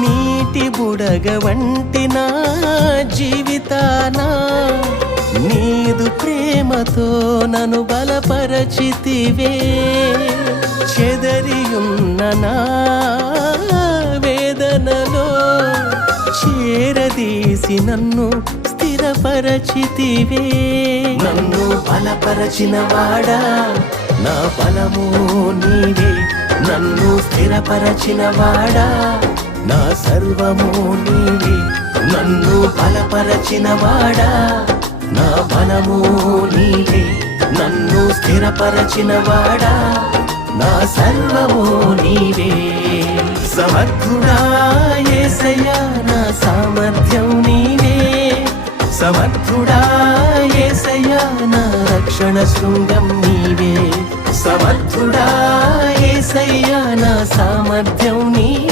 నీటి బుడగ వంటి నా జీవితానా నీదు ప్రేమతో నన్ను బలపరచితివే. చెదరియున్న నా వేదనలో చేరదీసి నన్ను స్థిరపరచితివే. నన్ను బలపరచిన వాడా నా బలము నీవే. నన్ను స్థిరపరచిన వాడా నా సర్వము నీవే. నన్ను బలపరచిన వాడా నా బలము నీవే. నన్ను స్థిరపరచిన వాడా నా సర్వము నీవే. సమర్థుడా యేసయ్యా నా సామర్థ్యం నీవే. సమర్థుడా యేసయ్యా నా రక్షణ శృంగం నీవే. సమర్థుడా యేసయ్యా నా సామర్థ్యం నీవే.